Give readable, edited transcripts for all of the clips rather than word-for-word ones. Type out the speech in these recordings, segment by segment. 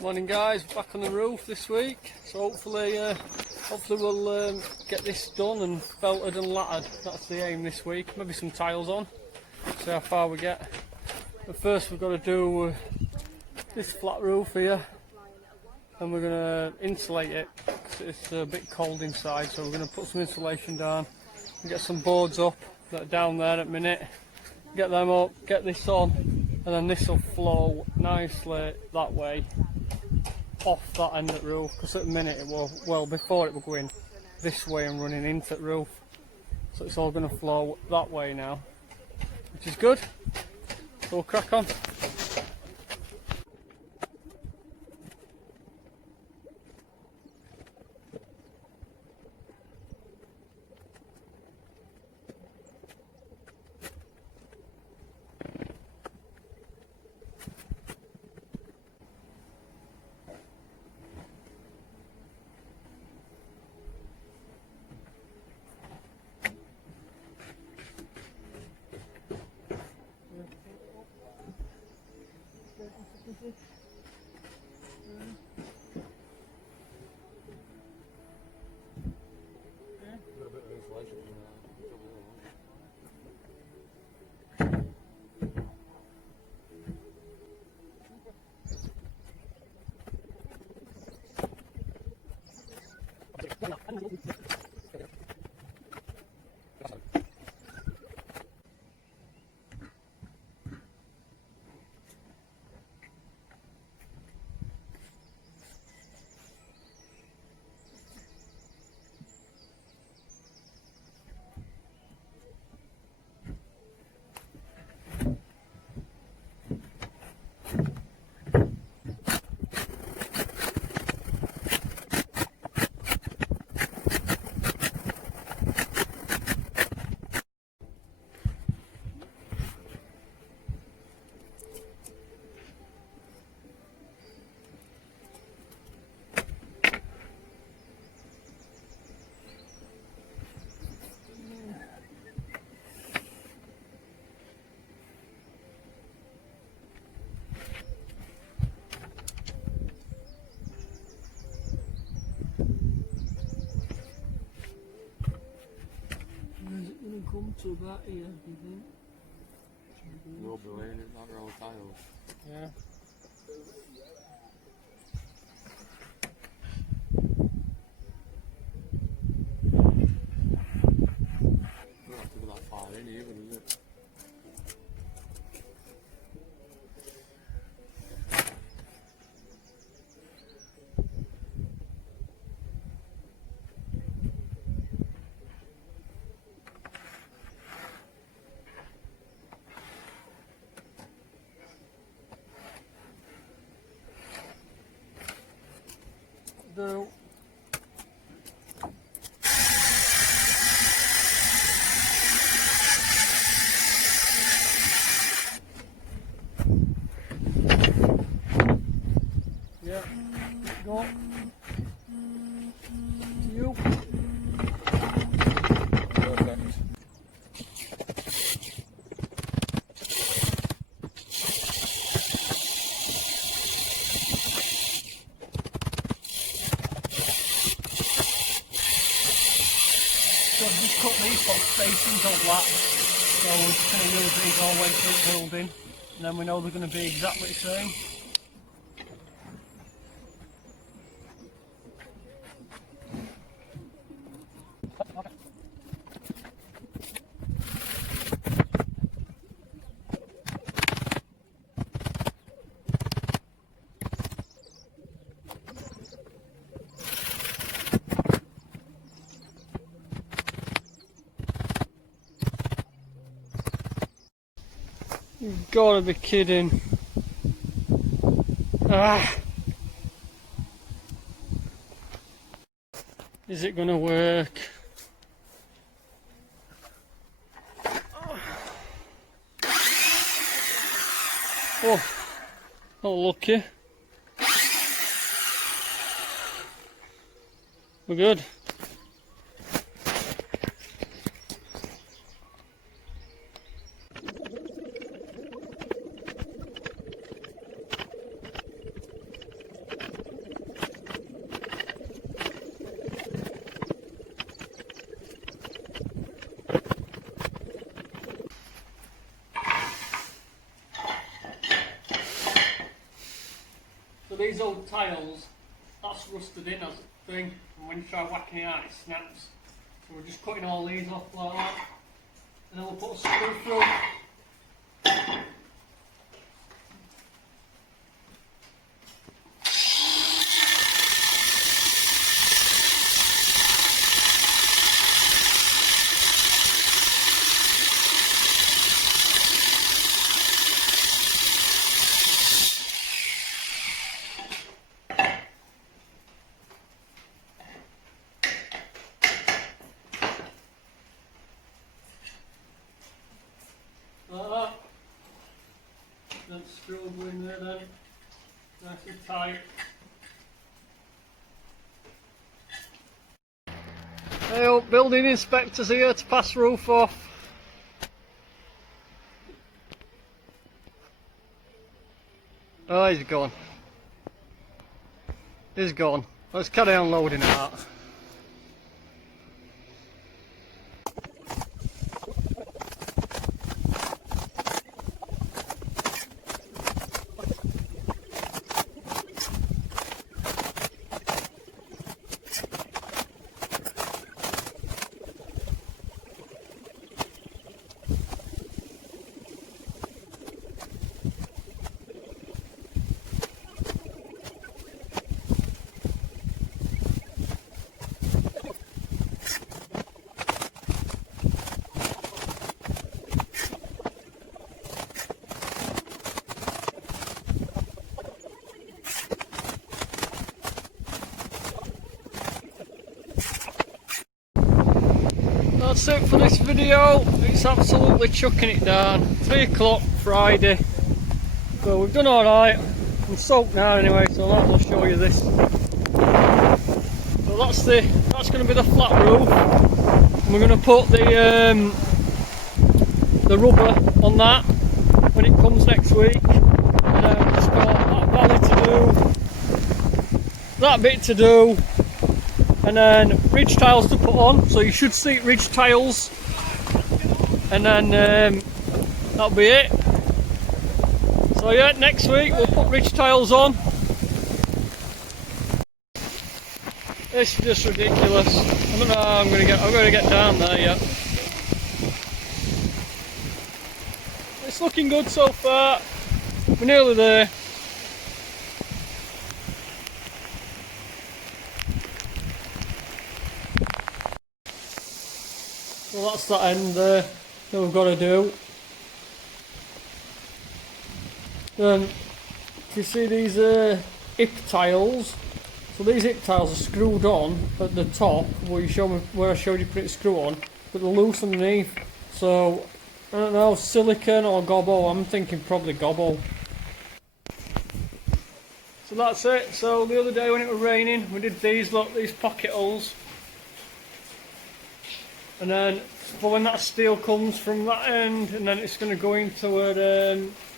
Morning guys, back on the roof this week, so hopefully we'll get this done and felted and lattered. That's the aim this week. Maybe some tiles on, see how far we get. But first we've got to do this flat roof here, and we're going to insulate it because it's a bit cold inside, so we're going to put some insulation down and get some boards up that are down there at the minute, get them up, get this on, and then this will flow nicely that way off that end of the roof, because at the minute it will, well, before it will go in this way and running into the roof, so it's all going to flow that way now, which is good. So we'll crack on. Come to that here, do you think? No, but we're in it, not our own tiles. Yeah. We don't have to go that far in even, is it? Do. Yeah, go. You. Perfect. So I've just cut these box spacings on flat, so we're just going to use these all the way through the building, and then we know they're going to be exactly the same. You've got to be kidding. Ah. Is it going to work? Oh, not lucky. We're good. these old tiles, that's rusted in as a thing, and when you try whacking it out, it snaps. So we're just cutting all these off like that, and then we'll put a screw through. Like that. Then screw go in there then, nice and tight. Hey up, building inspectors here to pass roof off. Oh, he's gone. He's gone. Let's carry on loading it out. That's it for this video. It's absolutely chucking it down. 3 o'clock Friday. So we've done alright. I'm soaked now anyway, so I might as well show you this. So that's going to be the flat roof. And we're going to put the rubber on that when it comes next week. And we've just got that valley to do, that bit to do, and then ridge tiles to put on. So you should see ridge tiles, and then that'll be it. So yeah, next week we'll put ridge tiles on. This is just ridiculous. I don't know how I'm gonna get down there yet. It's looking good so far. We're nearly there. So that's that end there that we've got to do. If you see these hip tiles, so these hip tiles are screwed on at the top where I showed you put it screw on, but they're loose underneath. So I don't know, silicone or gobbo. I'm thinking probably gobbo. So that's it. So the other day when it was raining, we did these pocket holes. And then when that steel comes from that end, and then it's going to go into a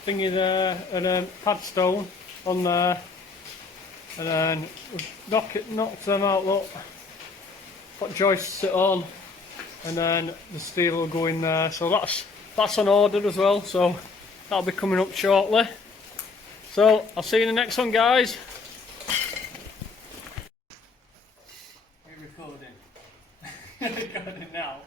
thingy there, and a padstone on there, and then we've knocked them out. Look, put joists to sit on, and then the steel will go in there. So that's on order as well. So that'll be coming up shortly. So I'll see you in the next one, guys. Are you recording? Recording now.